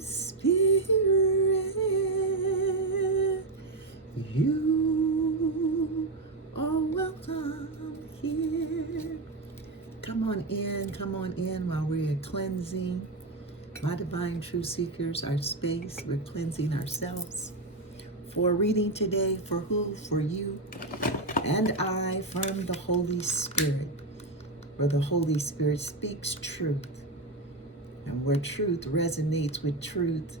Spirit, you are welcome here. Come on in while we're cleansing. My divine truth seekers, our space, we're cleansing ourselves. For reading today, for who? For you and I, from the Holy Spirit. Where the Holy Spirit speaks truth, and where truth resonates with truth,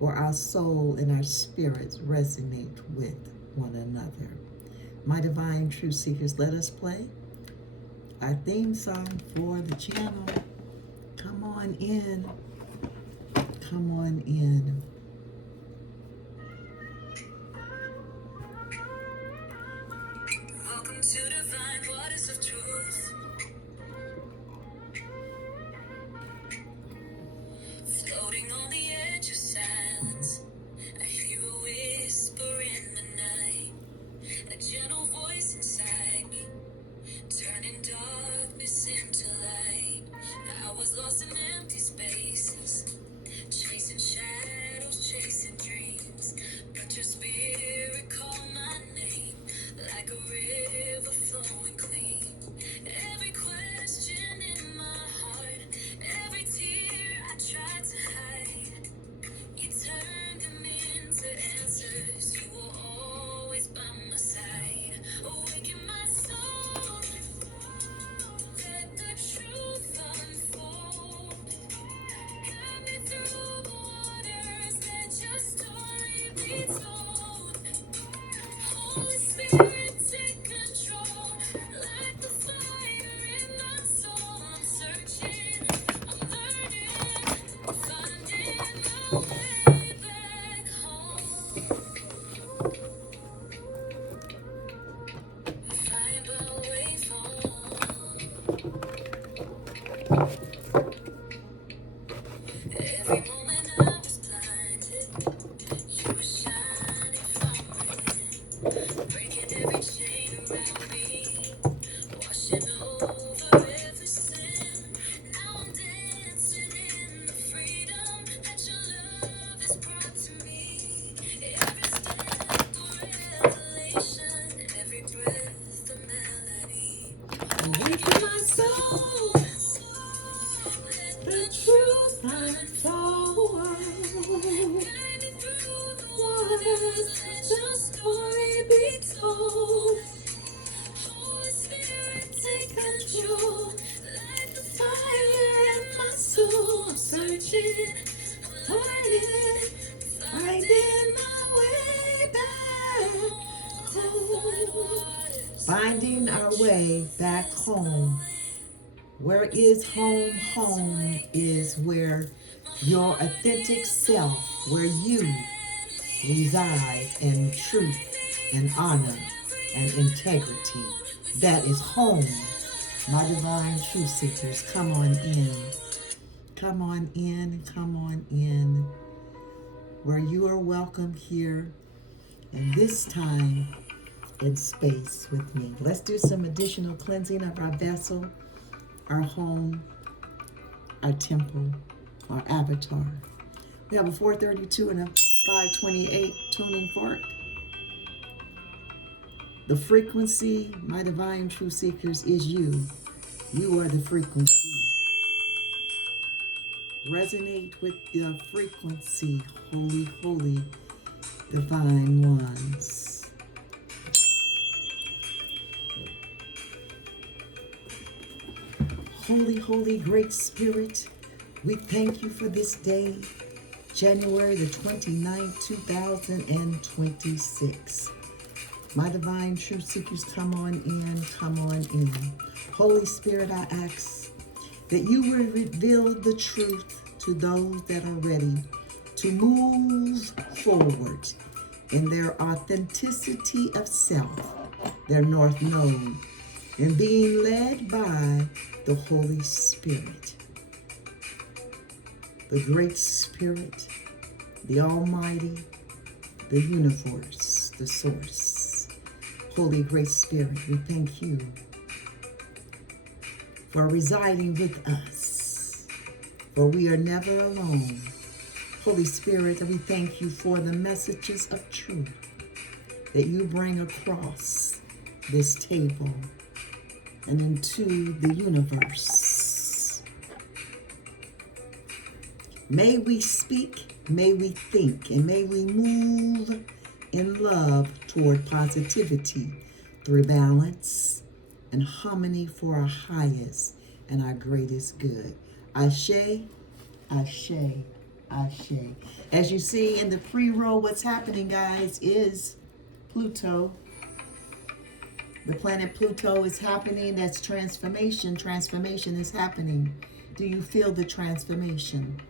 where our soul and our spirits resonate with one another. My divine truth seekers, let us play our theme song for the channel. Come on in. Come on in. Welcome to divine waters of truth. Floating on the edge of silence, I hear a whisper in the night, a gentle voice inside me, turning darkness into light. I was lost in empty spaces, chasing shadows, chasing dreams, but your spirit called my name, like a river flowing clean. Every question in my heart, every tear I tried to hide, you turned them into answers. You were always by my side. Awaken my soul, let the truth unfold. Guide me through the waters, let your story be told. Holy Spirit, take control, light the fire in my soul. I'm searching, I'm learning, finding my way back home. Find my way home. Every moment I was blinded, you were shining from within, breaking every chain around me, washing over every sin. Now I'm dancing in the freedom that your love has brought to me. Every step a revelation, every breath a melody. Awaken my soul, Let the the truth truth unfold. guide me through the Waters, waters, let the your story story be be told. told. Holy Spirit, take Control, control, light the fire fire in in my my soul. soul. I'm I'm searching, searching, finding, finding finding my my way way back back home. home. Finding our way back home. Where is home? Home is where your authentic self, where you reside in truth and honor and integrity. That is home. My divine truth seekers, come on in. Come on in, come on in. Where you are welcome here in this time and space with me. Let's do some additional cleansing of our vessel, our home, our temple, our avatar. We have a 432 and a 528 tuning fork. The frequency, my divine true seekers, is you. You are the frequency. Resonate with the frequency, holy, holy, divine ones. Holy, holy, great spirit, we thank you for this day, January the 29th, 2026. My divine truth seekers, come on in, come on in. Holy Spirit, I ask that you will reveal the truth to those that are ready to move forward in their authenticity of self, their North Node, and being led by the Holy Spirit, the Great Spirit, the Almighty, the Universe, the Source. Holy Great Spirit, we thank you for residing with us, for we are never alone. Holy Spirit, we thank you for the messages of truth that you bring across this table and into the universe. May we speak, may we think, and may we move in love toward positivity through balance and harmony for our highest and our greatest good. Ashe, ashe, ashe. As you see in the pre-roll, what's happening, guys, is Pluto. The planet Pluto is happening. That's transformation. Transformation is happening. Do you feel the transformation?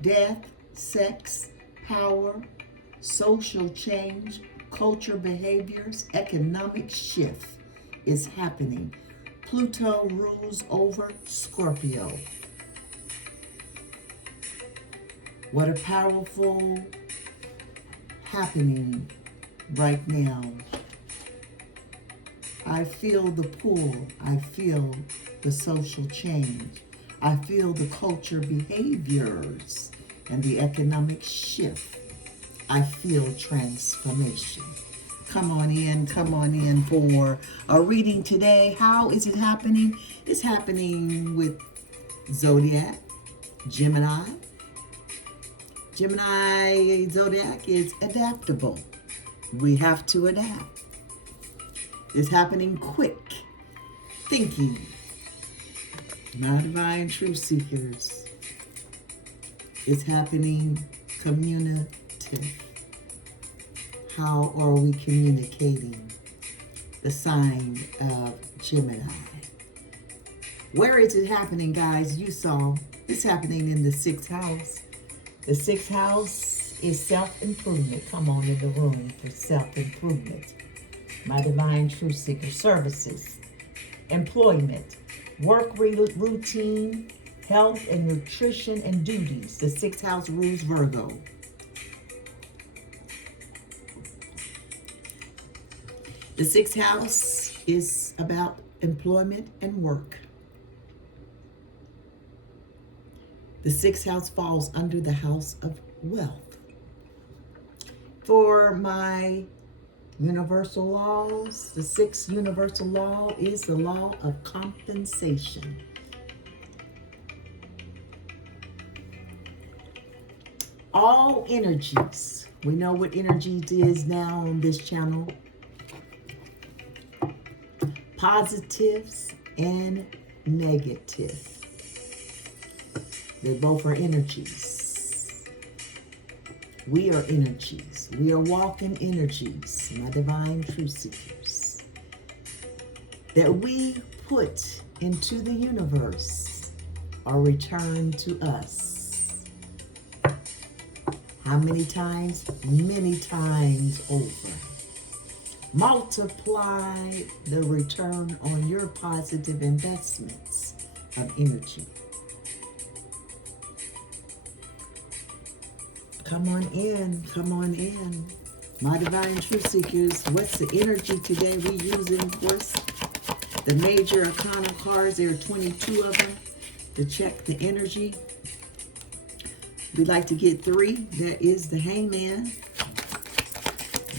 Death, sex, power, social change, culture behaviors, economic shift is happening. Pluto rules over Scorpio. What a powerful happening right now. I feel the pull. I feel the social change. I feel the culture behaviors and the economic shift. I feel transformation. Come on in for a reading today. How is it happening? It's happening with Zodiac, Gemini. Gemini Zodiac is adaptable. We have to adapt. It's happening quick. Thinking. My divine truth seekers. It's happening communicative. How are we communicating? The sign of Gemini. Where is it happening, guys? You saw it's happening in the 6th house. The 6th house is self-improvement. Come on in the room for self-improvement. My divine truth seeker services, employment, work routine, health and nutrition and duties. The 6th house rules Virgo. The 6th house is about employment and work. The 6th house falls under the house of wealth. For my universal laws, the 6th universal law is the law of compensation. All energies, we know what energies is now on this channel. Positives and negative. They both are energies. We are energies. We are walking energies, my divine truth seekers, that we put into the universe are returned to us. How many times? Many times over. Multiply the return on your positive investments of energy. Come on in, come on in. My divine truth seekers, what's the energy today we using? What's the major arcana cards? There are 22 of them to check the energy. We'd like to get 3. That is the Hangman.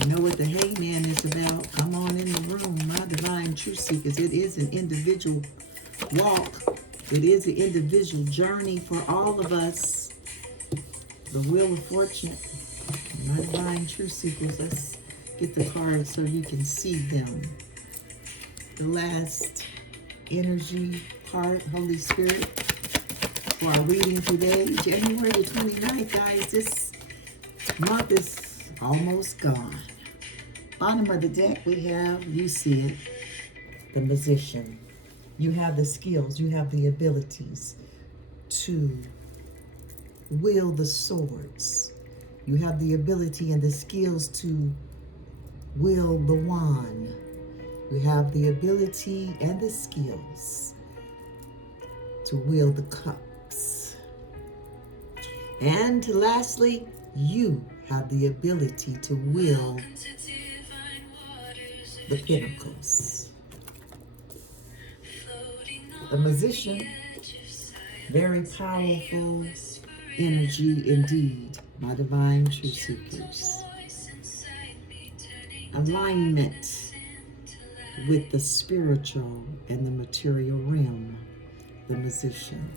You know what the Hangman is about. Come on in the room, my divine truth seekers. It is an individual walk. It is an individual journey for all of us. The Wheel of Fortune. My divine truth seekers. Let's get the cards so you can see them. The last energy part, Holy Spirit, for our reading today, January the 29th, guys. This month is almost gone. Bottom of the deck, we have, you see it, the Magician. You have the skills, you have the abilities to wield the swords. You have the ability and the skills to wield the wand. You have the ability and the skills to wield the cups. And lastly, you have the ability to wield the pentacles. The Magician, very powerful energy indeed, my divine truth seekers. Alignment with the spiritual and the material realm, the musician.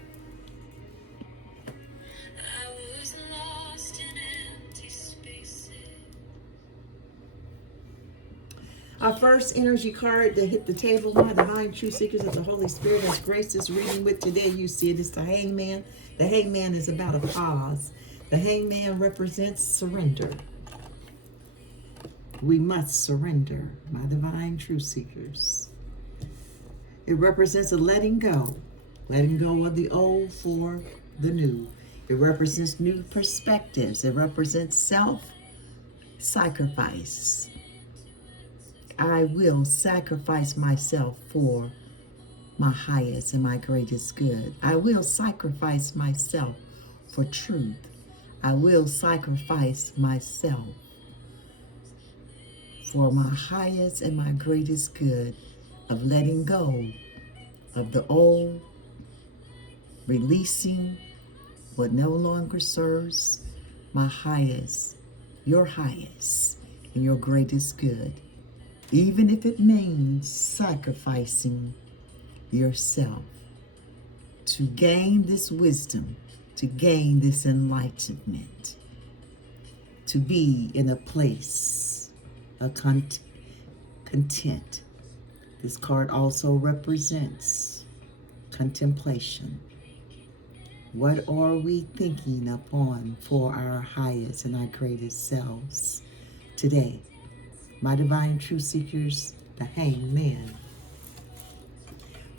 Our first energy card that hit the table, my divine true seekers of the Holy Spirit has graced this reading with today. You see it, it's the hangman. The hangman is about a pause. The hangman represents surrender. We must surrender, my divine true seekers. It represents a letting go of the old for the new. It represents new perspectives. It represents self-sacrifice. I will sacrifice myself for my highest and my greatest good. I will sacrifice myself for truth. I will sacrifice myself for my highest and my greatest good of letting go of the old, releasing what no longer serves my highest, your highest, and your greatest good. Even if it means sacrificing yourself to gain this wisdom, to gain this enlightenment, to be in a place of content. This card also represents contemplation. What are we thinking upon for our highest and our greatest selves today? My divine true seekers, the hangman.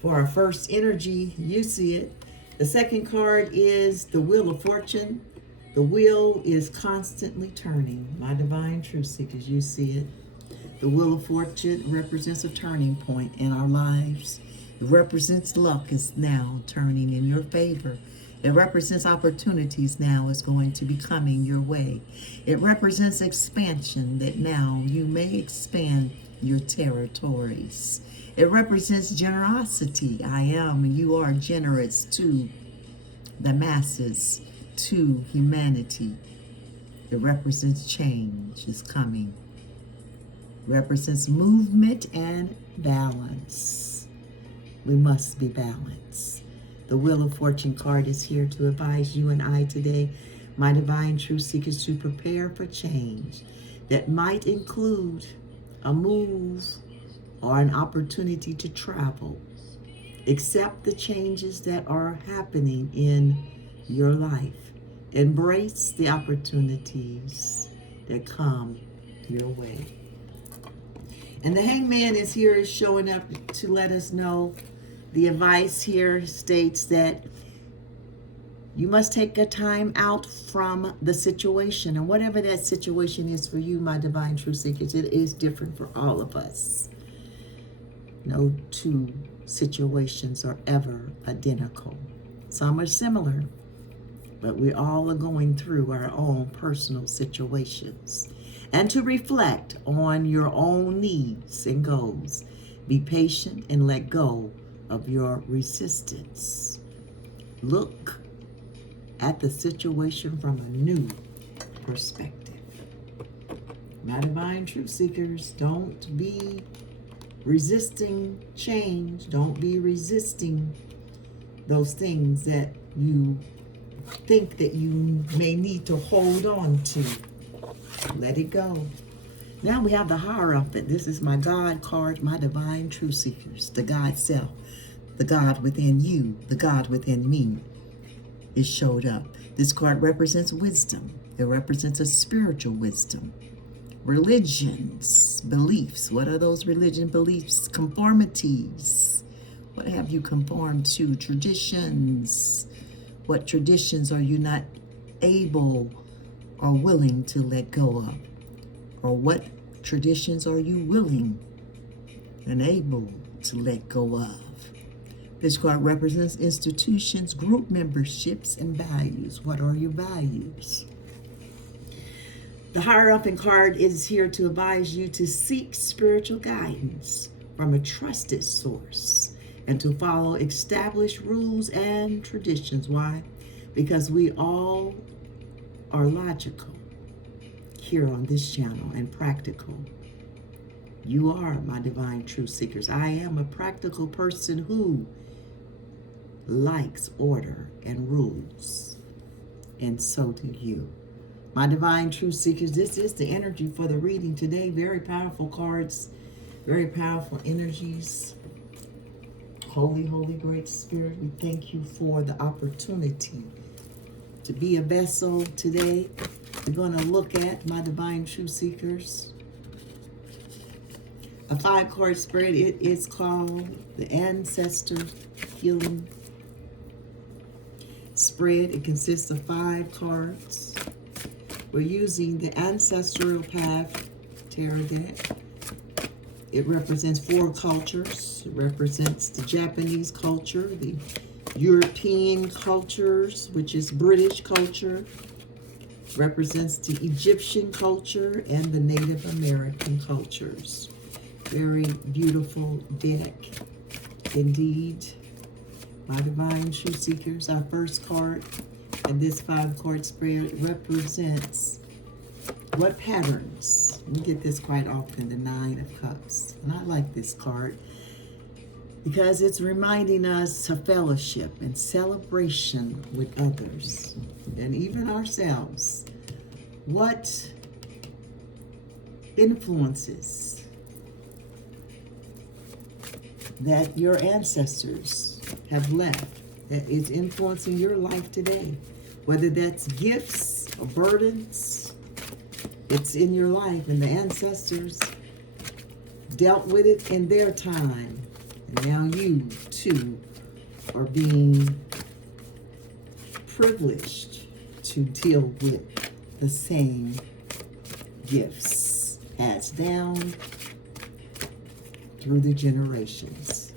For our first energy, you see it. The second card is the Wheel of Fortune. The wheel is constantly turning. My divine true seekers, you see it. The Wheel of Fortune represents a turning point in our lives. It represents luck is now turning in your favor. It represents opportunities now is going to be coming your way. It represents expansion, that now you may expand your territories. It represents generosity. I am, you are generous to the masses, to humanity. It represents change is coming. It represents movement and balance. We must be balanced. The Wheel of Fortune card is here to advise you and I today, my divine true seekers, to prepare for change that might include a move or an opportunity to travel. Accept the changes that are happening in your life. Embrace the opportunities that come your way. And the hangman is here, is showing up to let us know. The advice here states that you must take a time out from the situation. And whatever that situation is for you, my divine true seekers, it is different for all of us. No two situations are ever identical. Some are similar, but we all are going through our own personal situations. And to reflect on your own needs and goals. Be patient and let go of your resistance. Look at the situation from a new perspective. My divine truth seekers, don't be resisting change. Don't be resisting those things that you think that you may need to hold on to. Let it go. Now we have the Hierophant. This is my God card, my divine true seekers, the God self, the God within you, the God within me is showed up. This card represents wisdom. It represents a spiritual wisdom. Religions, beliefs. What are those religion beliefs? Conformities. What have you conformed to? Traditions. What traditions are you not able or willing to let go of? Or what traditions are you willing and able to let go of? This card represents institutions, group memberships, and values. What are your values? The Hierophant card is here to advise you to seek spiritual guidance from a trusted source and to follow established rules and traditions. Why? because we all are logical here on this channel and practical. You are my divine truth seekers. I am a practical person who likes order and rules, and so do you. My divine truth seekers, this is the energy for the reading today. Very powerful cards, very powerful energies. Holy, Holy, Great Spirit, we thank you for the opportunity to be a vessel today. We're going to look at, my divine truth seekers, a 5-card spread. It is called the Ancestor Healing Spread. It consists of 5 cards. We're using the Ancestral Path Tarot deck. It represents 4 cultures. It represents the Japanese culture, the European cultures, which is British culture. It represents the Egyptian culture and the Native American cultures. Very beautiful deck indeed. My divine truth seekers, our first card in this 5-card spread represents what patterns. We get this quite often, the 9 of Cups. And I like this card because it's reminding us of fellowship and celebration with others and even ourselves. What influences that your ancestors have left that is influencing your life today? Whether that's gifts or burdens, it's in your life, and the ancestors dealt with it in their time. And now you, too, are being privileged to deal with the same gifts passed down through the generations.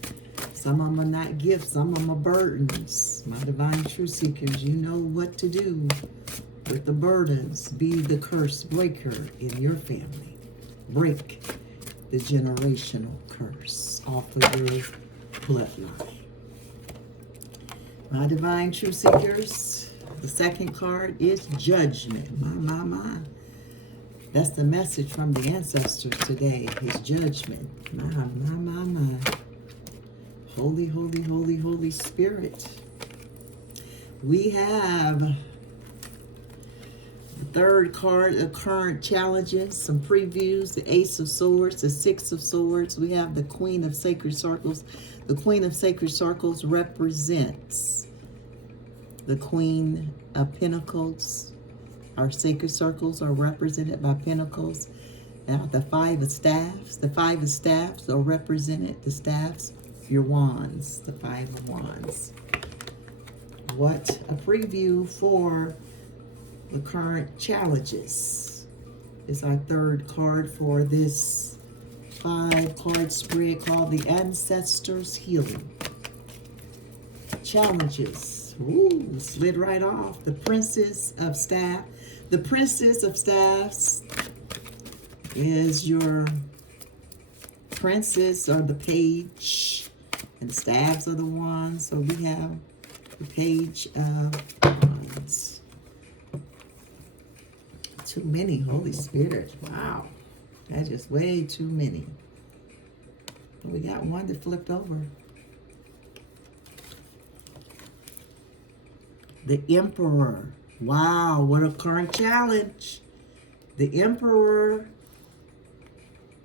Some of them are not gifts, some of them are burdens. My divine truth seekers, you know what to do with the burdens. Be the curse breaker in your family. Break the generational curse off of your bloodline. My divine truth seekers, the second card is Judgment. My. That's the message from the ancestors today, is judgment. My. Holy, Holy, Holy, Holy Spirit. We have the third card of current challenges, some previews, the Ace of Swords, the 6 of Swords. We have the Queen of Sacred Circles. The Queen of Sacred Circles represents the Queen of Pentacles. Our sacred circles are represented by pentacles. Now the 5 of Staffs. The 5 of Staffs are represented, the staffs, your wands, the 5 of Wands. What a preview for the current challenges is our third card for this 5-card spread called the Ancestors Healing. Challenges. Ooh, slid right off. The Princess of Staff. The Princess of Staffs is your princess or the page, and the staffs are the wands. So we have the Page of Wands. Too many, Holy Spirit. Wow. That's just way too many. But we got one that flipped over. The Emperor. Wow, what a current challenge. The Emperor.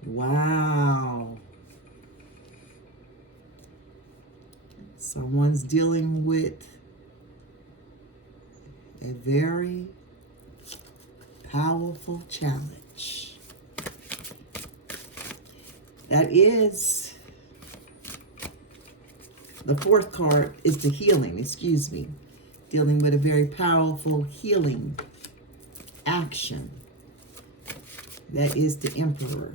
Wow. Someone's dealing with a very powerful challenge. That is, the fourth card is the healing, excuse me. Dealing with a very powerful healing action. That is the Emperor.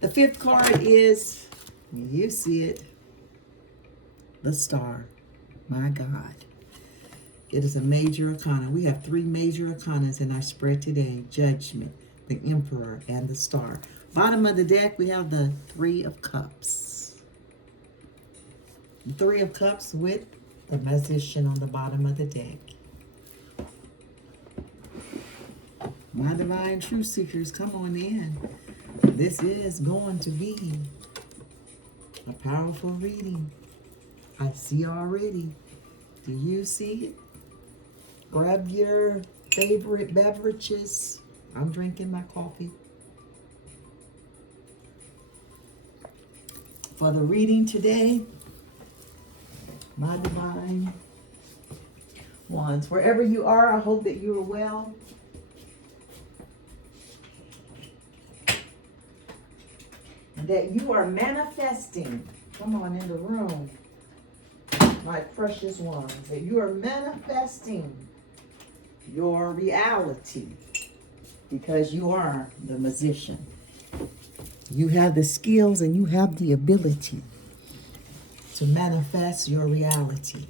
The fifth card is, you see it, the Star. My God. It is a major arcana. We have 3 major arcanas in our spread today. Judgment, the Emperor, and the Star. Bottom of the deck, we have the 3 of Cups. The 3 of Cups with the Magician on the bottom of the deck. My divine truth seekers, come on in. This is going to be a powerful reading. I see already. Do you see it? Grab your favorite beverages. I'm drinking my coffee. For the reading today, my divine ones, wherever you are, I hope that you are well. And that you are manifesting. Come on in the room, my precious ones. That you are manifesting your reality because you are the musician. You have the skills and you have the ability to manifest your reality.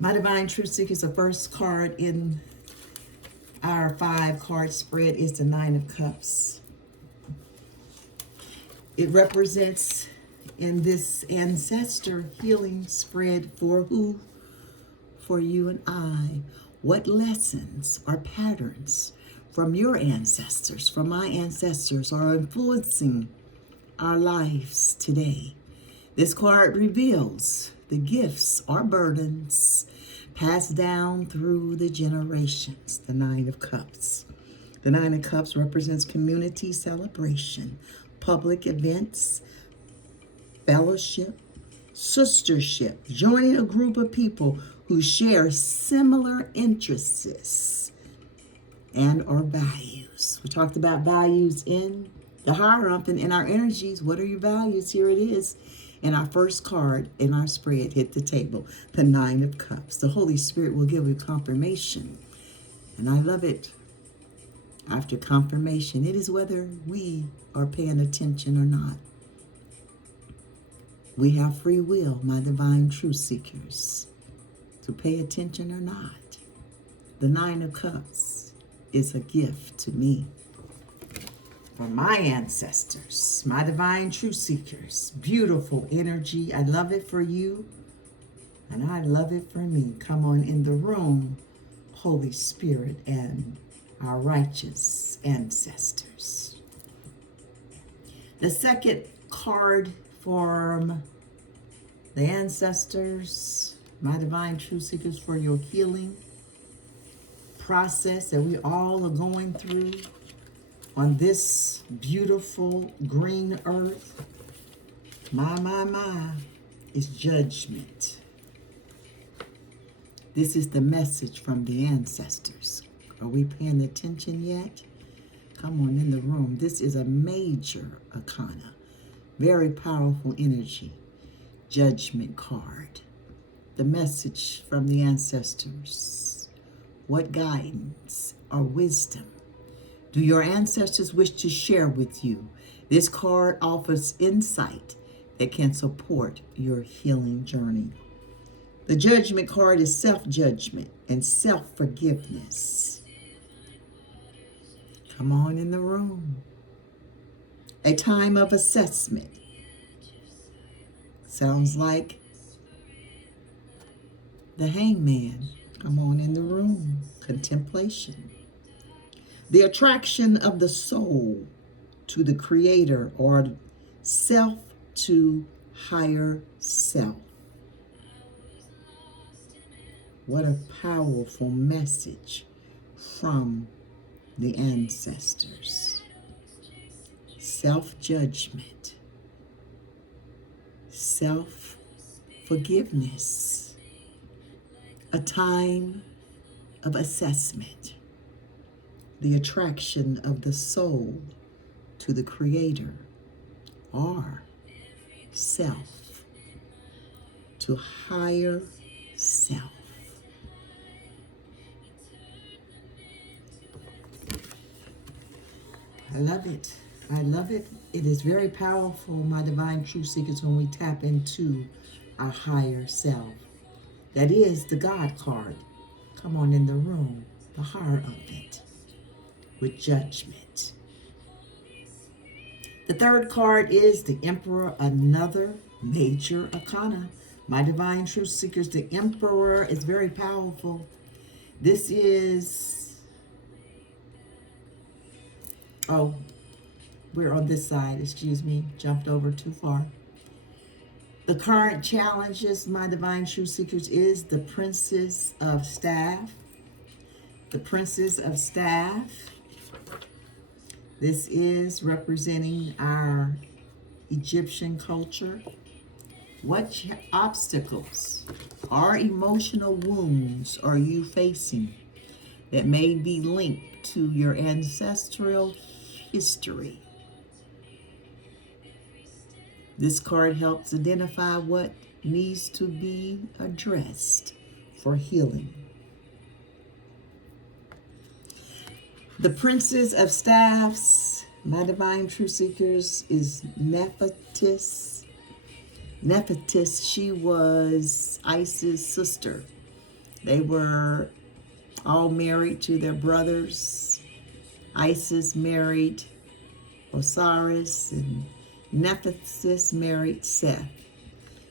My divine truth seekers, the first card in our 5-card spread is the Nine of Cups. It represents in this ancestor healing spread for who? For you and I. What lessons or patterns from your ancestors, from my ancestors, are influencing our lives today? This card reveals the gifts or burdens passed down through the generations. The Nine of Cups. The Nine of Cups represents community celebration, public events, fellowship, sistership, joining a group of people who share similar interests and or values. We talked about values in the Hierophant, in our energies. What are your values? Here it is. And our first card in our spread hit the table, the Nine of Cups. The Holy Spirit will give you confirmation. And I love it. After confirmation, it is whether we are paying attention or not. We have free will, my divine truth seekers, to pay attention or not. The Nine of Cups is a gift to me from my ancestors, my divine truth seekers. Beautiful energy. I love it for you, and I love it for me. Come on in the room, Holy Spirit and our righteous ancestors. The second card from the ancestors, my divine truth seekers, for your healing process that we all are going through on this beautiful green earth. My, is judgment. This is the message from the ancestors. Are we paying attention yet? Come on in the room. This is a major arcana. Very powerful energy. Judgment card. The message from the ancestors. What guidance or wisdom do your ancestors wish to share with you? This card offers insight that can support your healing journey. The Judgment card is self-judgment and self-forgiveness. Come on in the room. A time of assessment. Sounds like the Hangman. Come on in the room. Contemplation. The attraction of the soul to the Creator, or self to higher self. What a powerful message from the ancestors. Self-judgment. Self-forgiveness. A time of assessment. The attraction of the soul to the Creator, or self to higher self. I love it. I love it. It is very powerful, my divine truth seekers, when we tap into our higher self. That is the God card. Come on in the room, the Hierophant with judgment. The third card is the Emperor, another major arcana. My divine truth seekers, the Emperor is very powerful. This is, oh, we're on this side, excuse me, jumped over too far. The current challenges, my divine truth seekers, is the Princess of Staff. The Princess of Staff. This is representing our Egyptian culture. What obstacles or emotional wounds are you facing that may be linked to your ancestral history? This card helps identify what needs to be addressed for healing. The Princess of Staffs, my divine truth seekers, is Nephthys. Nephthys, she was Isis' sister. They were all married to their brothers. Isis married Osiris, and Nephthys married Seth.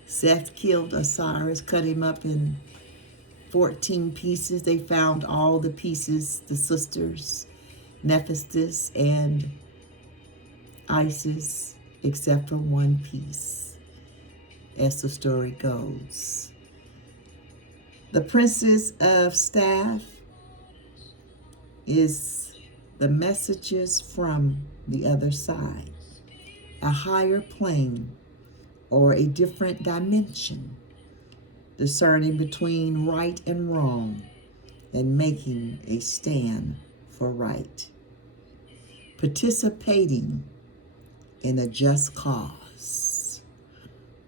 Seth killed Osiris, cut him up in 14 pieces. They found all the pieces, the sisters, Nephthys and Isis, except for one piece, as the story goes. The Princess of Staff is the messages from the other side, a higher plane or a different dimension, discerning between right and wrong and making a stand for right, participating in a just cause.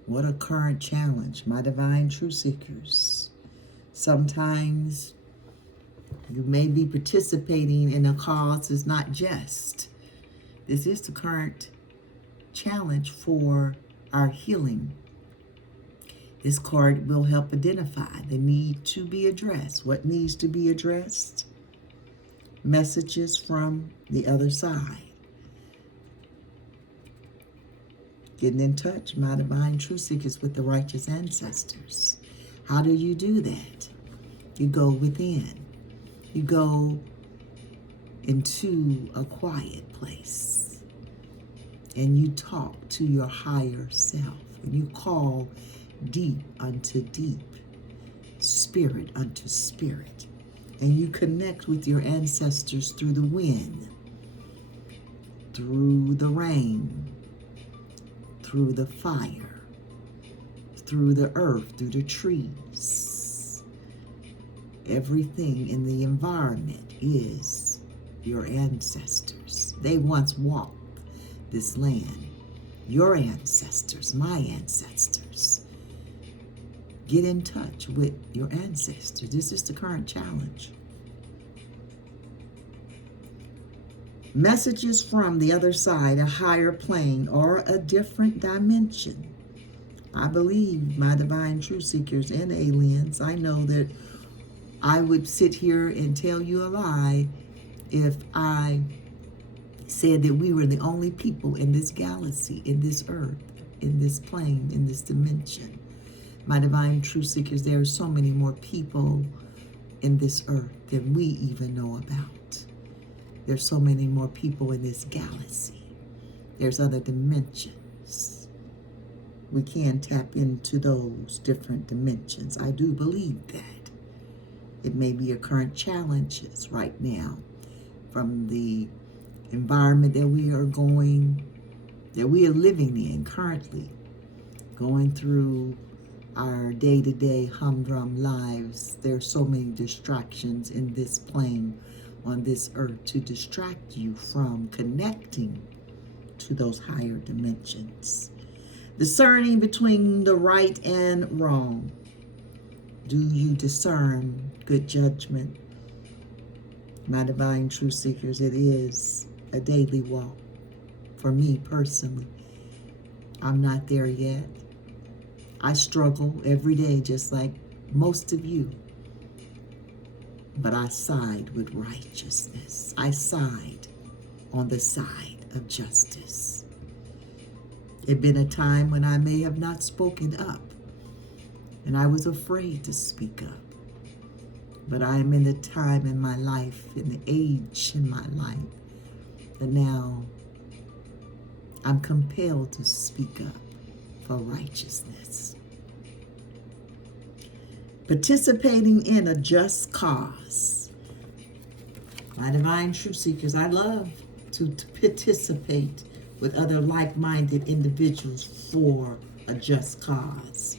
What a current challenge, my divine truth seekers. Sometimes you may be participating in a cause that's not just. This is the current challenge for our healing. This card will help identify the need to be addressed. What needs to be addressed? Messages from the other side. Getting in touch, my divine truth seekers, with the righteous ancestors. How do you do that? You go within. You go into a quiet place and you talk to your higher self and you call deep unto deep, spirit unto spirit, and you connect with your ancestors through the wind, through the rain, through the fire, through the earth, through the trees. Everything in the environment is your ancestors. They once walked this land. Your ancestors, my ancestors. Get in touch with your ancestors. This is the current challenge. Messages from the other side, a higher plane or a different dimension. I believe, my divine truth seekers and aliens, I know that I would sit here and tell you a lie if I said that we were the only people in this galaxy, in this earth, in this plane, in this dimension. My divine truth seekers, there are so many more people in this earth than we even know about. There's so many more people in this galaxy. There's other dimensions. We can tap into those different dimensions. I do believe that. It may be your current challenges right now from the environment that we are living in currently, going through our day-to-day humdrum lives. There are so many distractions in this plane, on this earth, to distract you from connecting to those higher dimensions. Discerning between the right and wrong. Do you discern good judgment? My divine truth seekers, it is a daily walk. For me personally, I'm not there yet. I struggle every day just like most of you. But I side with righteousness. I side on the side of justice. It been a time when I may have not spoken up, And I was afraid to speak up. But I am in the time in my life, in the age in my life, that now I'm compelled to speak up for righteousness. Participating in a just cause. My divine truth seekers, I love to participate with other like-minded individuals for a just cause.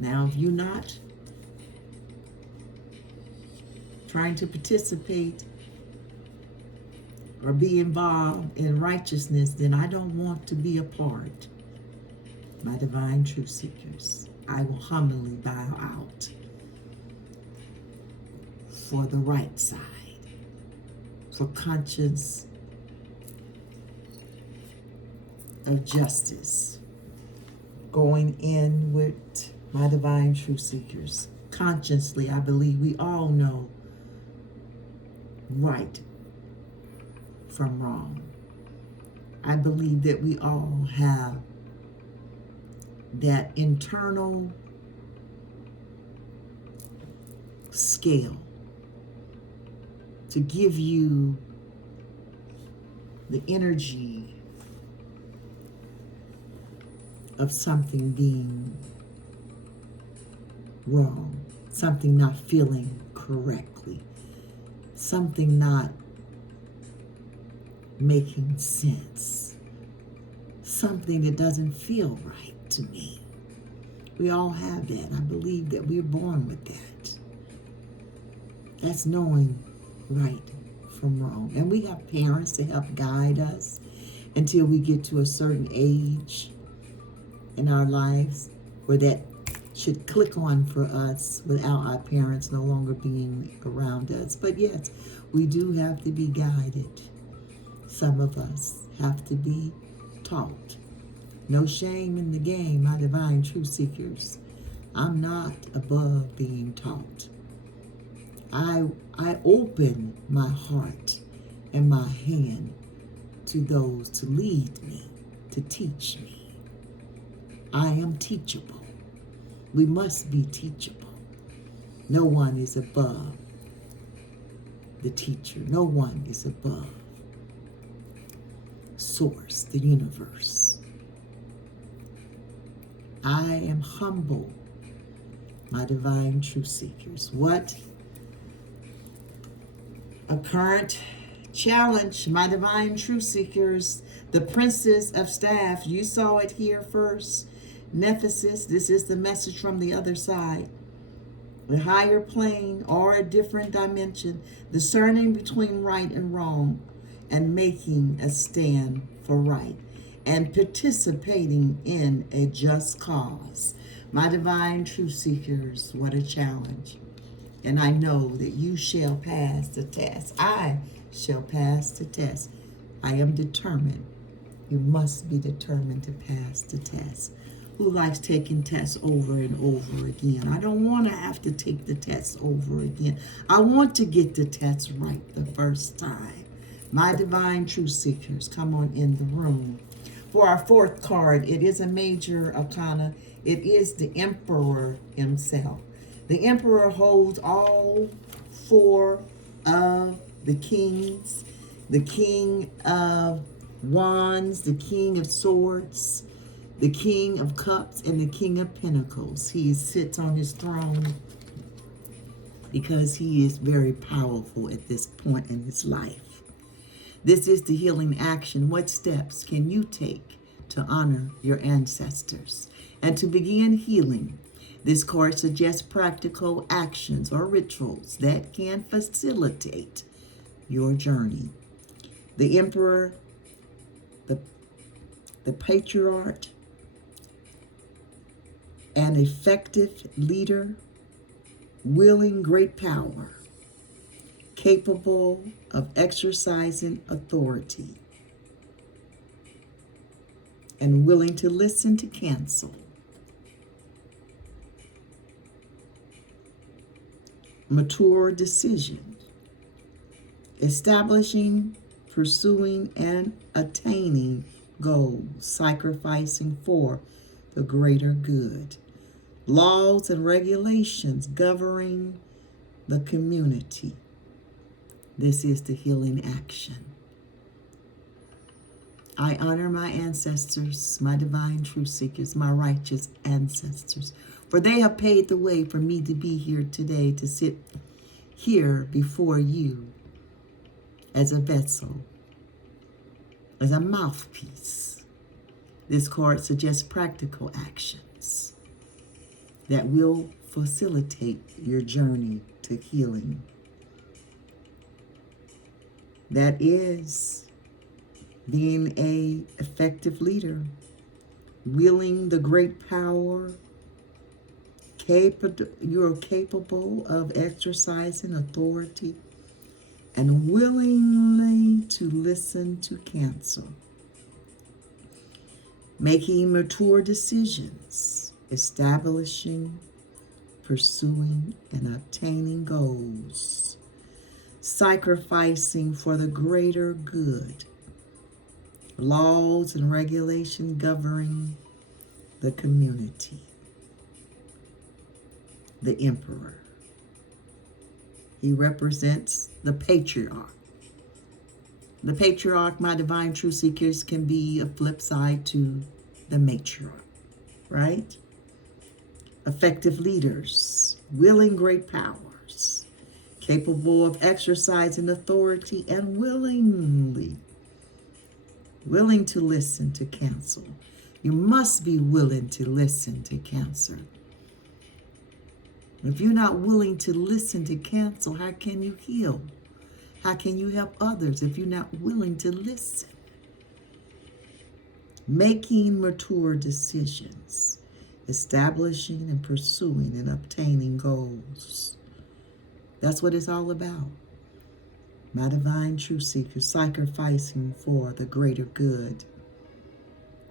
Now, if you're not trying to participate or be involved in righteousness, then I don't want to be a part. My divine truth seekers, I will humbly bow out for the right side, for conscience of justice, going in with my divine truth seekers. Consciously, I believe we all know right from wrong. I believe that we all have that internal scale to give you the energy of something being wrong, something not feeling correctly, something not making sense, something that doesn't feel right to me. We all have that. I believe that we're born with that. That's knowing right from wrong. And we have parents to help guide us until we get to a certain age in our lives where that should click on for us without our parents no longer being around us. But yes, we do have to be guided. Some of us have to be taught. No shame in the game, my divine truth seekers. I'm not above being taught. I open my heart and my hand to those to lead me, to teach me. I am teachable. We must be teachable. No one is above the teacher. No one is above Source, the universe. I am humble, my divine truth seekers. What a current challenge, my divine truth seekers. The Princess of Staff, you saw it here first. Nephesis, this is the message from the other side. A higher plane or a different dimension, discerning between right and wrong, and making a stand for right, and participating in a just cause. My divine truth seekers, what a challenge. And I know that you shall pass the test. I shall pass the test. I am determined. You must be determined to pass the test. Who likes taking tests over and over again? I don't want to have to take the test over again. I want to get the test right the first time. My divine truth seekers, come on in the room. For our fourth card, it is a major arcana. It is the Emperor himself. The Emperor holds all four of the kings, the King of Wands, the King of Swords, the King of Cups, and the King of Pentacles. He sits on his throne because he is very powerful at this point in his life. This is the healing action. What steps can you take to honor your ancestors and to begin healing? This card suggests practical actions or rituals that can facilitate your journey. The Emperor, the Patriarch, an effective leader, wielding great power, capable of exercising authority, and willing to listen to counsel. Mature decision, establishing, pursuing, and attaining goals, sacrificing for the greater good. laws and regulations governing the community. This is the healing action. I honor my ancestors, my divine truth seekers, my righteous ancestors, for they have paved the way for me to be here today, to sit here before you as a vessel, as a mouthpiece. This card suggests practical actions that will facilitate your journey to healing. That is being an effective leader, wielding the great power, you're capable of exercising authority and willingly to listen to counsel, making mature decisions, establishing, pursuing, and obtaining goals, sacrificing for the greater good, laws and regulations governing the community. The emperor. He represents the patriarch. The patriarch, my divine truth seekers, can be a flip side to the matriarch, right? Effective leaders, wielding great powers, capable of exercising authority and willing to listen to counsel. You must be willing to listen to counsel. If you're not willing to listen to counsel, how can you heal? How can you help others if you're not willing to listen? Making mature decisions, establishing and pursuing and obtaining goals. That's what it's all about. My divine truth seeker, sacrificing for the greater good.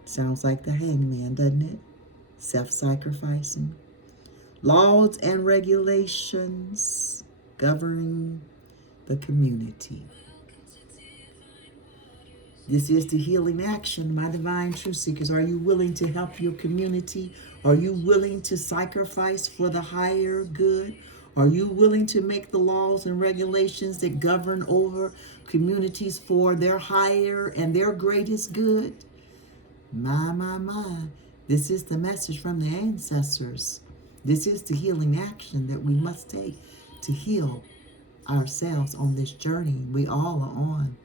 Sounds like the hangman, doesn't it? Self-sacrificing. Laws and regulations governing the community. This is the healing action, my divine truth seekers. Are you willing to help your community? Are you willing to sacrifice for the higher good? Are you willing to make the laws and regulations that govern over communities for their higher and their greatest good? My. This is the message from the ancestors. This is the healing action that we must take to heal ourselves on this journey we all are on.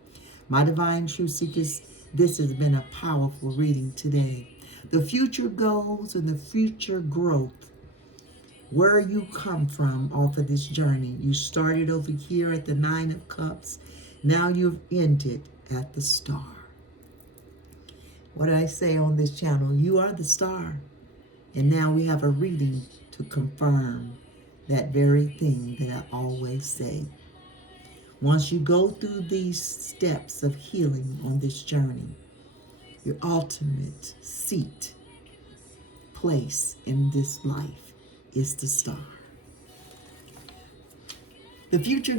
My divine truth seekers, this has been a powerful reading today. The future goals and the future growth, where you come from off of this journey. You started over here at the Nine of Cups. Now you've ended at the Star. What did I say on this channel? You are the star. And now we have a reading to confirm that very thing that I always say. Once you go through these steps of healing on this journey, your ultimate seat, place in this life is the star. The future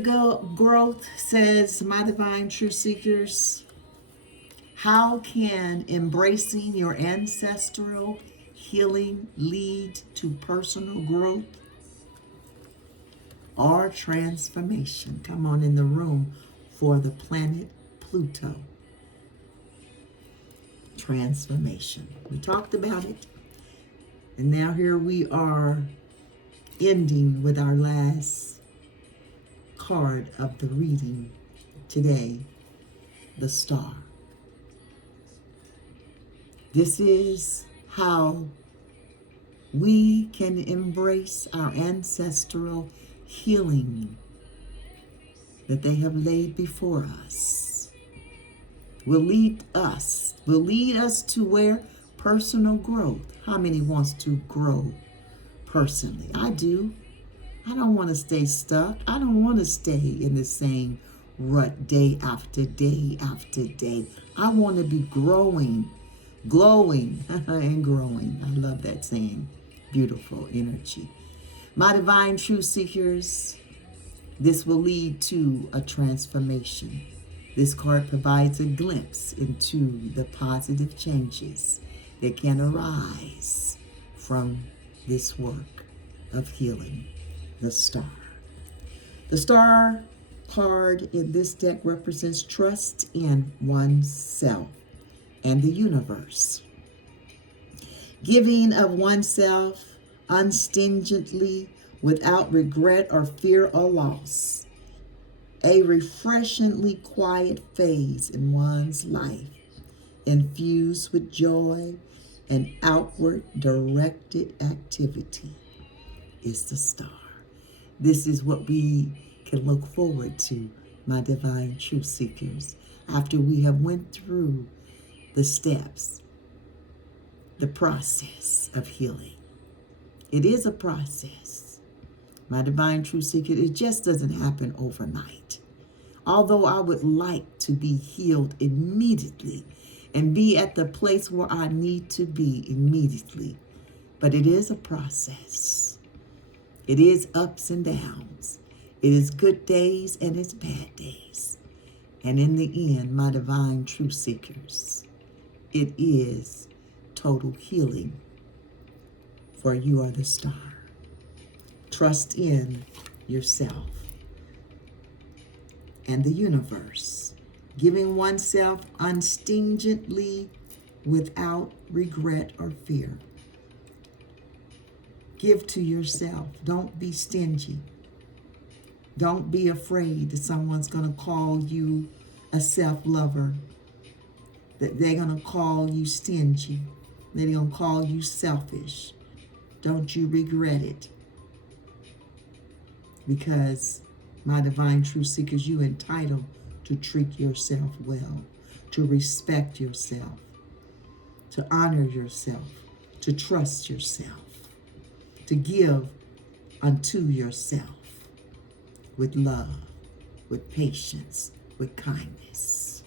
growth says, my divine truth seekers, how can embracing your ancestral healing lead to personal growth or transformation? Come on in the room for the planet Pluto. Transformation. We talked about it. And now here we are ending with our last card of the reading today, the Star. This is how we can embrace our ancestral healing that they have laid before us. Will lead us to where? Personal growth. How many wants to grow personally? I do. I don't want to stay stuck. I don't want to stay in the same rut day after day after day. I want to be growing, glowing, and growing. I love that saying. Beautiful energy. My divine truth seekers, this will lead to a transformation. This card provides a glimpse into the positive changes that can arise from this work of healing, the star. The star card in this deck represents trust in oneself and the universe. Giving of oneself unstingently without regret or fear or loss. A refreshingly quiet phase in one's life, infused with joy and outward directed activity, is the star. This is what we can look forward to, my divine truth seekers, after we have went through the steps, the process of healing. It is a process. My divine truth seeker, it just doesn't happen overnight. Although I would like to be healed immediately and be at the place where I need to be immediately, but it is a process. It is ups and downs. It is good days and it's bad days. And in the end, my divine truth seekers, it is total healing, for you are the star. Trust in yourself and the universe, giving oneself unstingently without regret or fear. Give to yourself. Don't be stingy. Don't be afraid that someone's going to call you a self-lover, that they're going to call you stingy, that they're going to call you selfish. Don't you regret it. Because, my divine truth seekers, you're entitled to treat yourself well, to respect yourself, to honor yourself, to trust yourself, to give unto yourself with love, with patience, with kindness.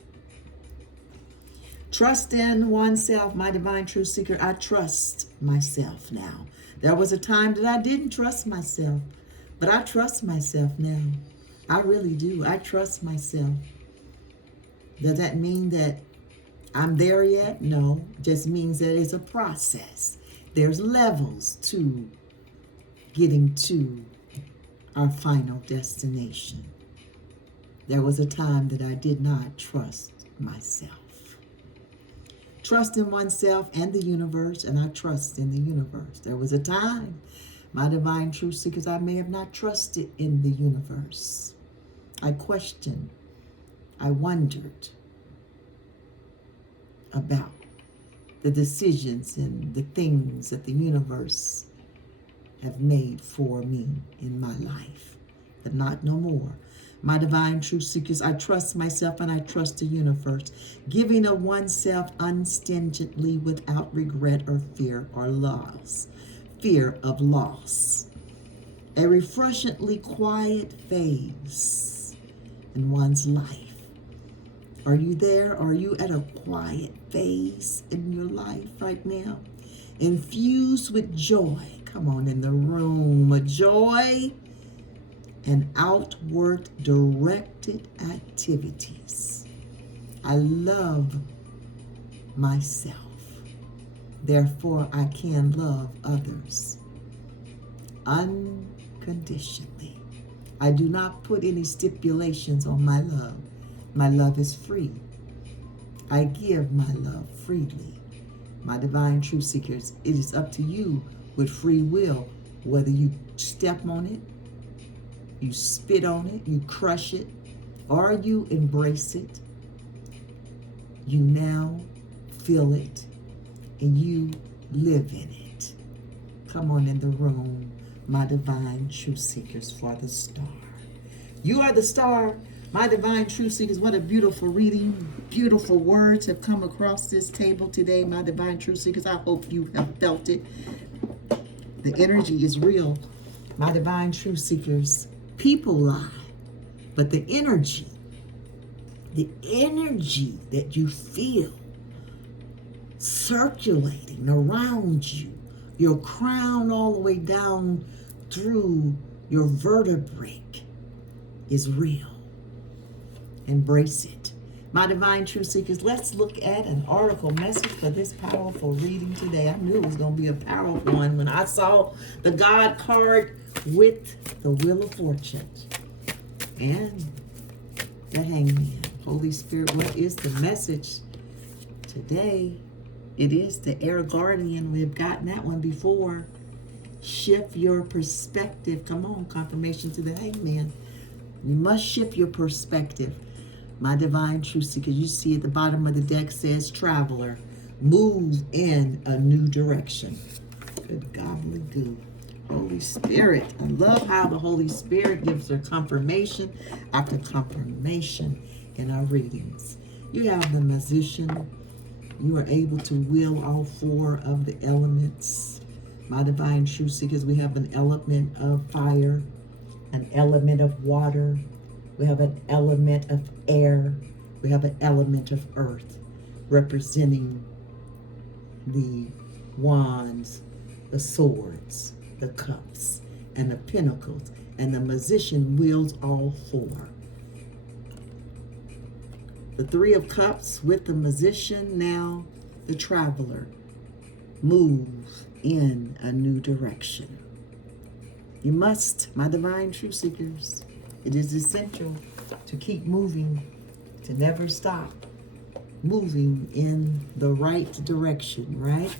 Trust in oneself, my divine truth seeker. I trust myself now. There was a time that I didn't trust myself, but I trust myself now. I really do. I trust myself. Does that mean that I'm there yet? No. It just means that it's a process. There's levels to getting to our final destination. There was a time that I did not trust myself. Trust in oneself and the universe, and I trust in the universe. There was a time, my divine truth seekers, I may have not trusted in the universe. I questioned, I wondered about the decisions and the things that the universe have made for me in my life, but not no more. My divine truth seekers, I trust myself and I trust the universe, giving of oneself unstingently without regret or fear or loss. Fear of loss. A refreshingly quiet phase in one's life. Are you there? Are you at a quiet phase in your life right now? Infused with joy. Come on in the room. A joy and outward directed activities. I love myself. Therefore, I can love others unconditionally. I do not put any stipulations on my love. My love is free. I give my love freely. My divine truth seekers, it is up to you with free will, whether you step on it, you spit on it, you crush it, or you embrace it. You now feel it and you live in it. Come on in the room, my divine truth seekers, for the star. You are the star, my divine truth seekers. What a beautiful reading. Beautiful words have come across this table today, my divine truth seekers. I hope you have felt it. The energy is real, my divine truth seekers. People lie, but the energy that you feel circulating around you, your crown all the way down through your vertebrae, is real. Embrace it. My divine truth seekers, let's look at an oracle message for this powerful reading today. I knew it was going to be a powerful one when I saw the God card with the Wheel of Fortune and the Hangman. Holy Spirit, what is the message today? It is the Air Guardian. We've gotten that one before. Shift your perspective. Come on, confirmation to the Hangman. You must shift your perspective. My divine truth seekers, you see at the bottom of the deck says traveler. Move in a new direction. Good gobbledygoo. Holy Spirit. I love how the Holy Spirit gives her confirmation after confirmation in our readings. You have the Magician. You are able to will all four of the elements. My divine truth seekers, we have an element of fire, an element of water, we have an element of air, we have an element of earth, representing the wands, the swords, the cups, and the pentacles. And the Magician wields all four. The Three of Cups with the Magician, now the Traveler. Move in a new direction. You must, my divine truth seekers, it is essential to keep moving, to never stop moving in the right direction, right?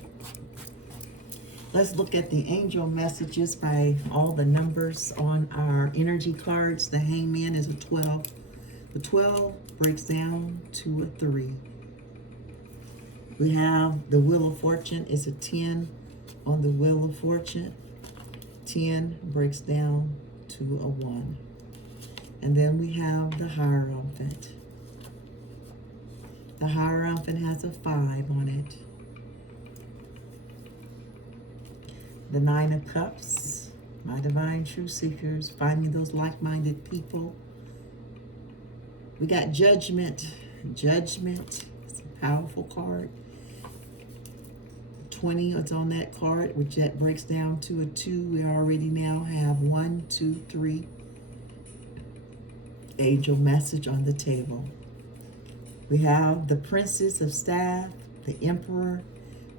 Let's look at the angel messages by all the numbers on our energy cards. The Hangman is a 12. The 12 breaks down to a 3. We have the Wheel of Fortune is a 10 on the Wheel of Fortune. 10 breaks down to a 1. And then we have the Hierophant. The Hierophant has a 5 on it. The Nine of Cups, my divine truth seekers, finding those like-minded people. We got Judgment. Judgment is a powerful card. 20 is on that card, which that breaks down to a 2. We already now have 1, 2, 3 angel message on the table. We have the Princess of Staff, the Emperor.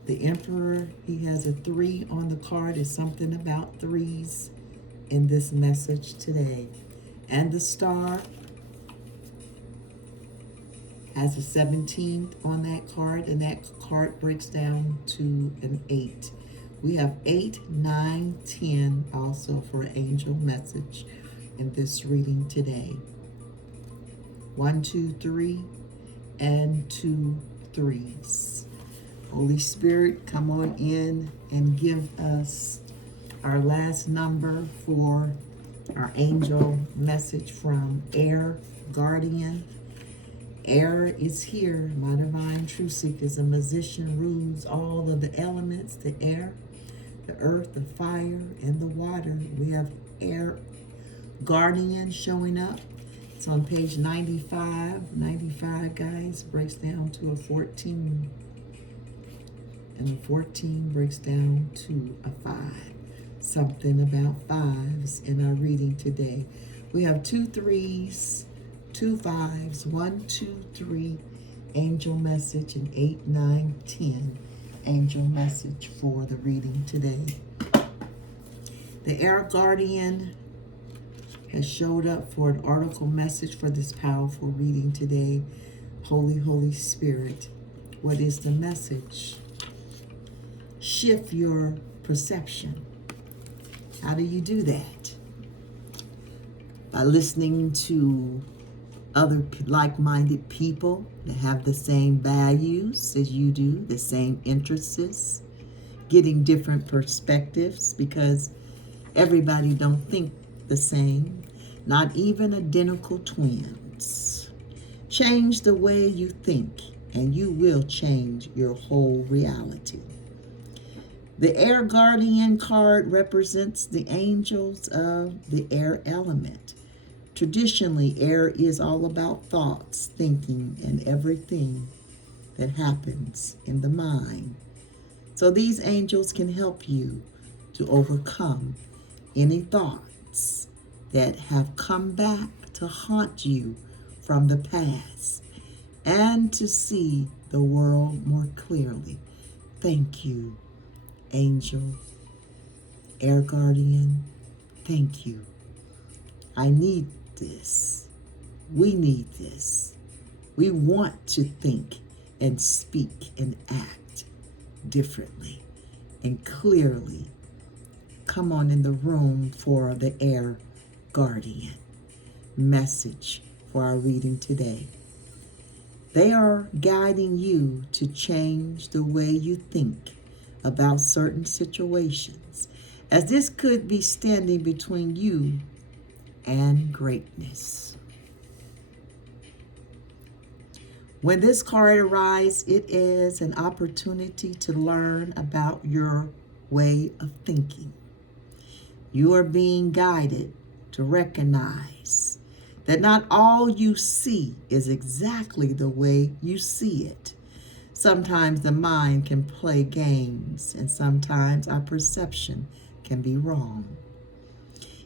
The Emperor, he has a 3 on the card. It's something about 3s in this message today. And the Star has a 17 on that card, and that card breaks down to an 8. We have 8, 9, 10 also for an angel message in this reading today. 1, 2, 3, and 2 3s. Holy Spirit, come on in and give us our last number for our angel message from Air Guardian. Air is here, my divine truth seekers. A Magician rules all of the elements, the air, the earth, the fire, and the water. We have Air Guardian showing up. It's on page 95. 95, guys, breaks down to a 14. And the 14 breaks down to a 5. Something about 5s in our reading today. We have 2 3s, 2 5s, 1, 2, 3 angel message, and 8, 9, 10 angel message for the reading today. The Air Guardian has showed up for an oracle message for this powerful reading today. Holy Spirit, what is the message? Shift your perception. How do you do that? By listening to other like-minded people that have the same values as you do, the same interests, getting different perspectives, because everybody don't think the same, not even identical twins. Change the way you think, and you will change your whole reality. The Air Guardian card represents the angels of the air element. Traditionally, air is all about thoughts, thinking, and everything that happens in the mind. So these angels can help you to overcome any thoughts that have come back to haunt you from the past. and to see the world more clearly. Thank you, angel, air guardian. Thank you. I need this. We need this. We want to think and speak and act differently and clearly. Come on in the room for the air guardian message for our reading today. They are guiding you to change the way you think about certain situations, as this could be standing between you and greatness. When this card arises, it is an opportunity to learn about your way of thinking. You are being guided to recognize that not all you see is exactly the way you see it. Sometimes the mind can play games, and sometimes our perception can be wrong.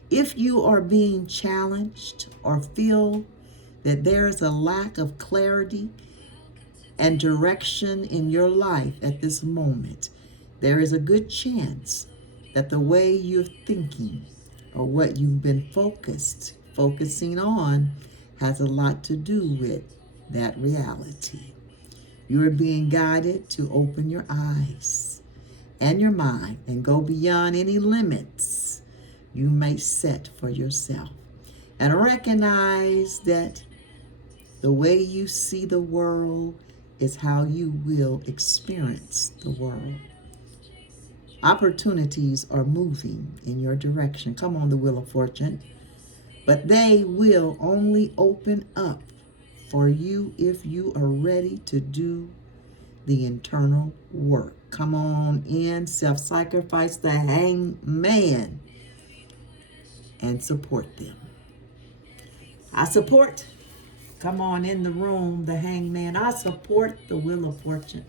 If you are being challenged or feel that there is a lack of clarity and direction in your life at this moment, there is a good chance that the way you're thinking or what you've been focusing on has a lot to do with that reality. You are being guided to open your eyes and your mind and go beyond any limits you may set for yourself, and recognize that the way you see the world is how you will experience the world. Opportunities are moving in your direction. Come on, the Wheel of Fortune. But they will only open up for you if you are ready to do the internal work. Come on in, self-sacrifice the hangman and support them. I support. Come on in the room, the hangman. I support the Wheel of Fortune.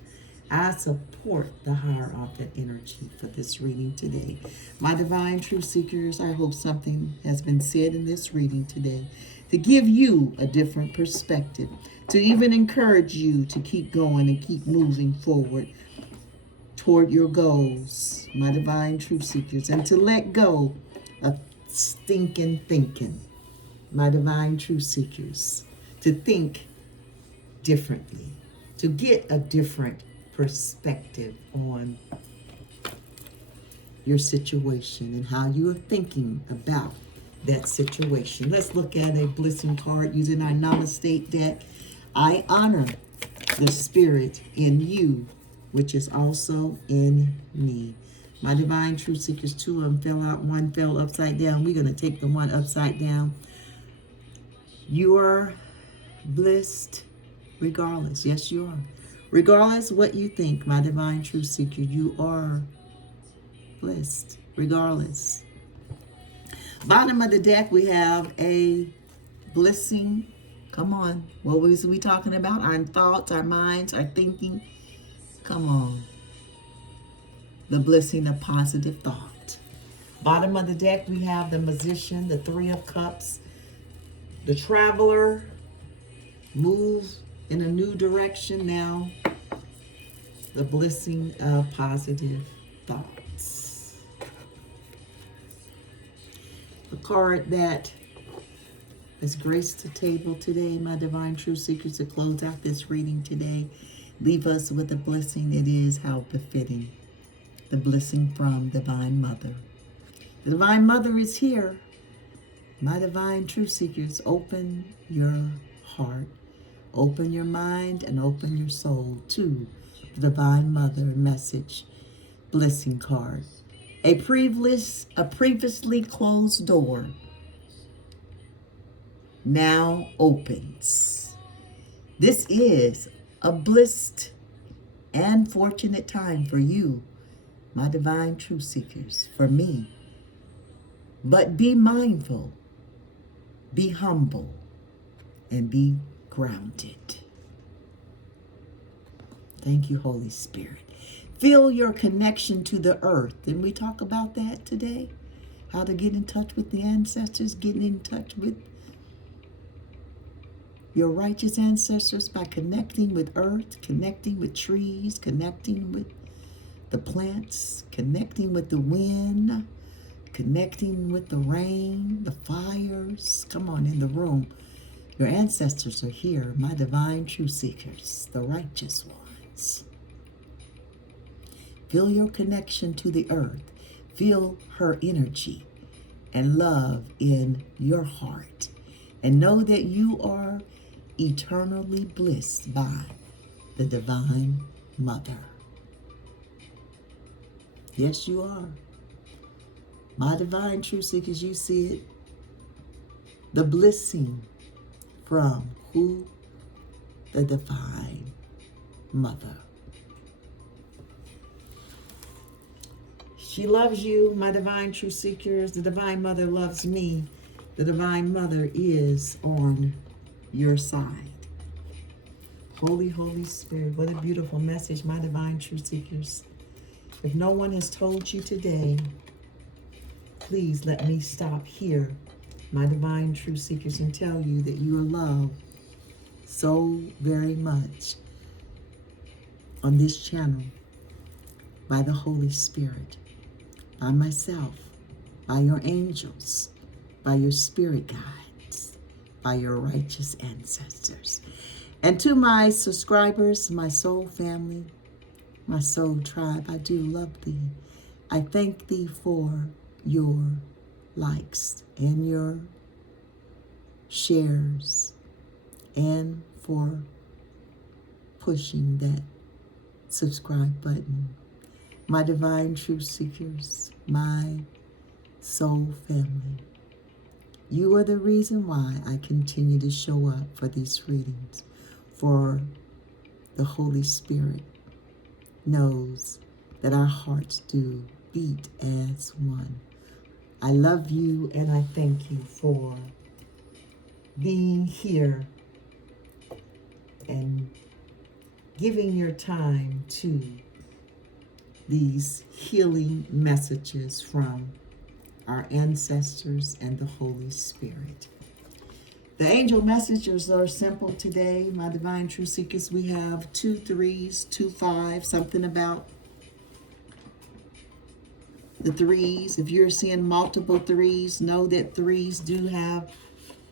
I support the Hierophant energy for this reading today. My divine truth seekers, I hope something has been said in this reading today to give you a different perspective, to even encourage you to keep going and keep moving forward toward your goals, my divine truth seekers, and to let go of stinking thinking, my divine truth seekers, to think differently, to get a different perspective on your situation and how you are thinking about that situation. Let's look at a blessing card using our Namaste deck. I honor the spirit in you, which is also in me. My divine truth seekers, 2 of them fell out, 1 fell upside down. We're going to take the one upside down. You are blessed regardless. Yes, you are. Regardless what you think, my divine truth seeker, you are blessed. Regardless. Bottom of the deck, we have a blessing. Come on. What was we talking about? Our thoughts, our minds, our thinking. Come on. The blessing of positive thought. Bottom of the deck, we have the Magician, the 3 of Cups, the Traveler, move in a new direction now. The blessing of positive thoughts. The card that has graced the table today, my divine truth seekers, to close out this reading today. Leave us with a blessing. It is how befitting. The blessing from Divine Mother. The Divine Mother is here. My divine truth seekers, open your heart, open your mind, and open your soul to the Divine Mother message blessing card. A previously closed door now opens. This is a blessed and fortunate time for you, my divine truth seekers, for me. But be mindful, be humble, and be grounded. Thank you, Holy Spirit. Feel your connection to the earth. Didn't we talk about that today? How to get in touch with the ancestors, getting in touch with your righteous ancestors by connecting with earth, connecting with trees, connecting with the plants, connecting with the wind, connecting with the rain, the fires. Come on in the room. Your ancestors are here, my divine truth seekers, the righteous ones. Feel your connection to the earth. Feel her energy and love in your heart. And know that you are eternally blessed by the Divine Mother. Yes, you are. My divine truth seekers, you see it. The blessing from who? The Divine Mother. She loves you, my divine truth seekers. The Divine Mother loves me. The Divine Mother is on your side. Holy, Holy Spirit, what a beautiful message, my divine truth seekers. If no one has told you today, please let me stop here, my divine truth seekers, and tell you that you are loved so very much on this channel by the Holy Spirit, by myself, by your angels, by your spirit guides, by your righteous ancestors. And to my subscribers, my soul family, my soul tribe, I do love thee. I thank thee for your likes and your shares and for pushing that subscribe button. My divine truth seekers, my soul family, you are the reason why I continue to show up for these readings, for the Holy Spirit knows that our hearts do beat as one. I love you and I thank you for being here and giving your time to these healing messages from our ancestors and the Holy Spirit. The angel messages are simple today, my divine truth seekers. We have 2 3s, 2 5, something about the threes. If you're seeing multiple threes, know that threes do have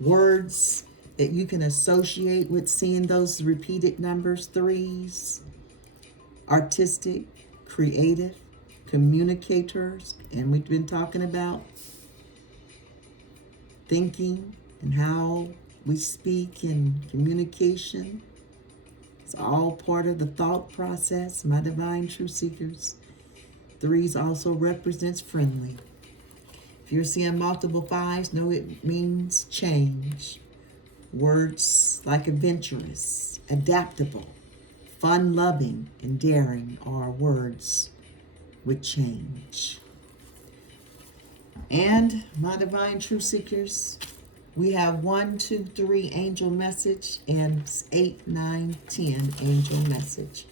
words that you can associate with seeing those repeated numbers. Threes, artistic, creative, communicators, and we've been talking about thinking and how we speak and communication. It's all part of the thought process, my divine truth seekers. Threes also represents friendly. If you're seeing multiple fives, know it means change. Words like adventurous, adaptable, fun-loving, and daring are words with change. And my divine truth seekers, we have 1 2 3 angel message and 8 9 10 angel message.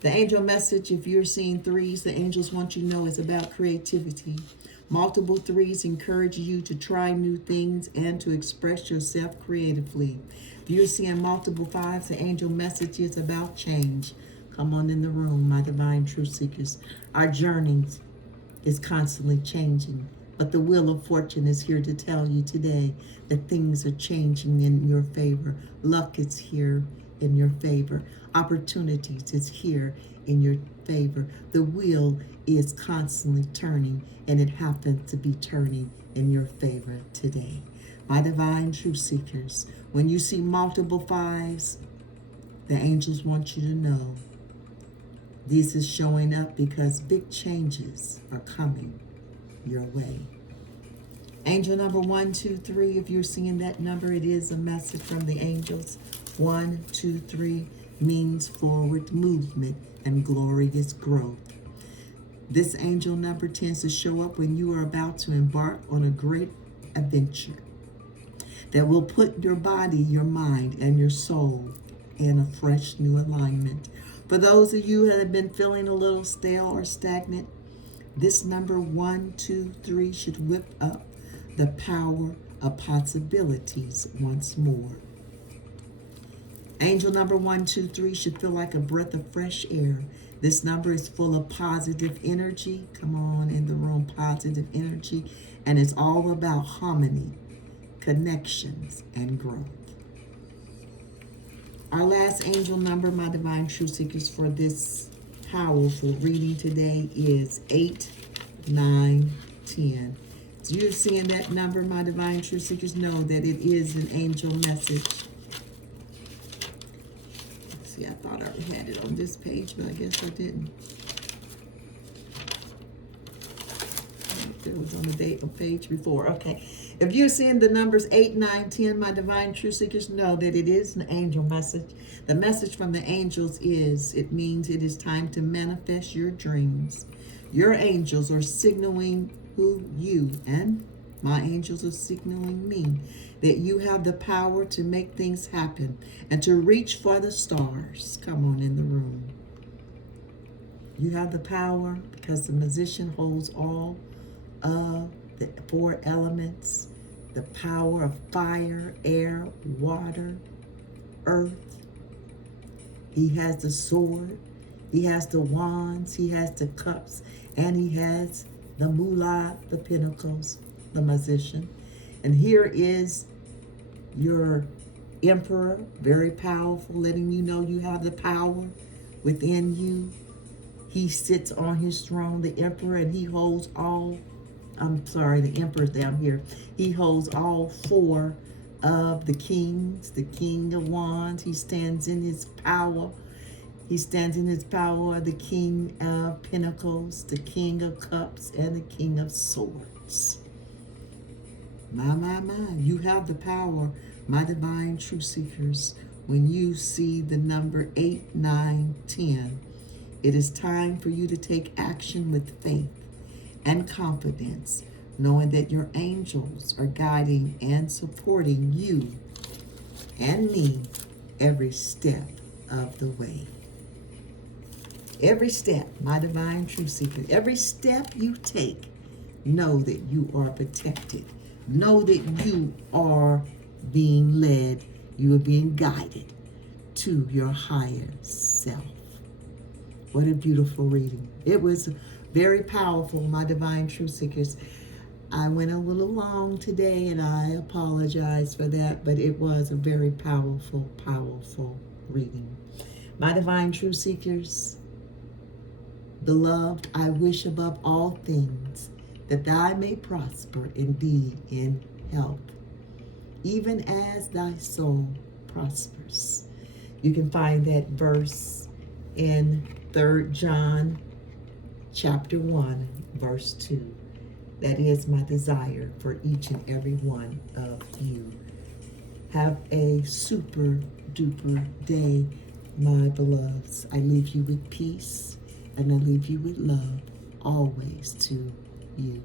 The angel message, if you're seeing threes, the angels want you to know is about creativity. Multiple threes encourage you to try new things and to express yourself creatively. If you're seeing multiple fives, the angel message is about change. Come on in the room, my divine truth seekers. Our journey is constantly changing, but the wheel of fortune is here to tell you today that things are changing in your favor. Luck is here in your favor. Opportunities is here in your favor. The wheel is constantly turning, and it happens to be turning in your favor today. My divine truth seekers, when you see multiple fives, the angels want you to know this is showing up because big changes are coming your way. Angel number 1 2 3, if you're seeing that number, it is a message from the angels. 1 2 3 means forward movement and glorious growth. This angel number tends to show up when you are about to embark on a great adventure that will put your body, your mind, and your soul in a fresh new alignment. For those of you that have been feeling a little stale or stagnant, this number 1 2 3 should whip up the power of possibilities once more. Angel number 123 should feel like a breath of fresh air. This number is full of positive energy. Come on in the room, positive energy. And it's all about harmony, connections, and growth. Our last angel number, my divine truth seekers, for this powerful reading today is 8, 9, 10. So you're seeing that number, my divine truth seekers, know that it is an angel message. See, I thought I already had it on this page, but I guess I didn't. It was on the date of page before. Okay. If you're seeing the numbers 8, 9, 10, my divine truth seekers, know that it is an angel message. The message from the angels is, it means it is time to manifest your dreams. Your angels are signaling who you, and my angels are signaling me, that you have the power to make things happen and to reach for the stars. Come on in the room. You have the power because the musician holds all of the 4 elements, the power of fire, air, water, earth. He has the sword, he has the wands, he has the cups, and he has the mullah, the pinnacles, the musician. And here is your emperor, very powerful, letting you know you have the power within you. He sits on his throne, the emperor, and he holds all, the emperor's down here. He holds all 4 of the kings, the king of wands. He stands in his power. He stands in his power, the king of pentacles, the king of cups, and the king of swords. My, you have the power, my divine truth seekers. When you see the number 8, 9, 10, it is time for you to take action with faith and confidence, knowing that your angels are guiding and supporting you and me every step of the way. Every step, my divine truth seeker, every step you take, know that you are protected. Know that you are being led, you are being guided to your higher self. What a beautiful reading. It was very powerful, my divine truth seekers. I went a little long today and I apologize for that, but it was a very powerful, powerful reading. My divine truth seekers, beloved, I wish above all things that thou may prosper indeed in health, even as thy soul prospers. You can find that verse in 3 John chapter 1, verse 2. That is my desire for each and every one of you. Have a super duper day, my beloveds. I leave you with peace and I leave you with love always to you.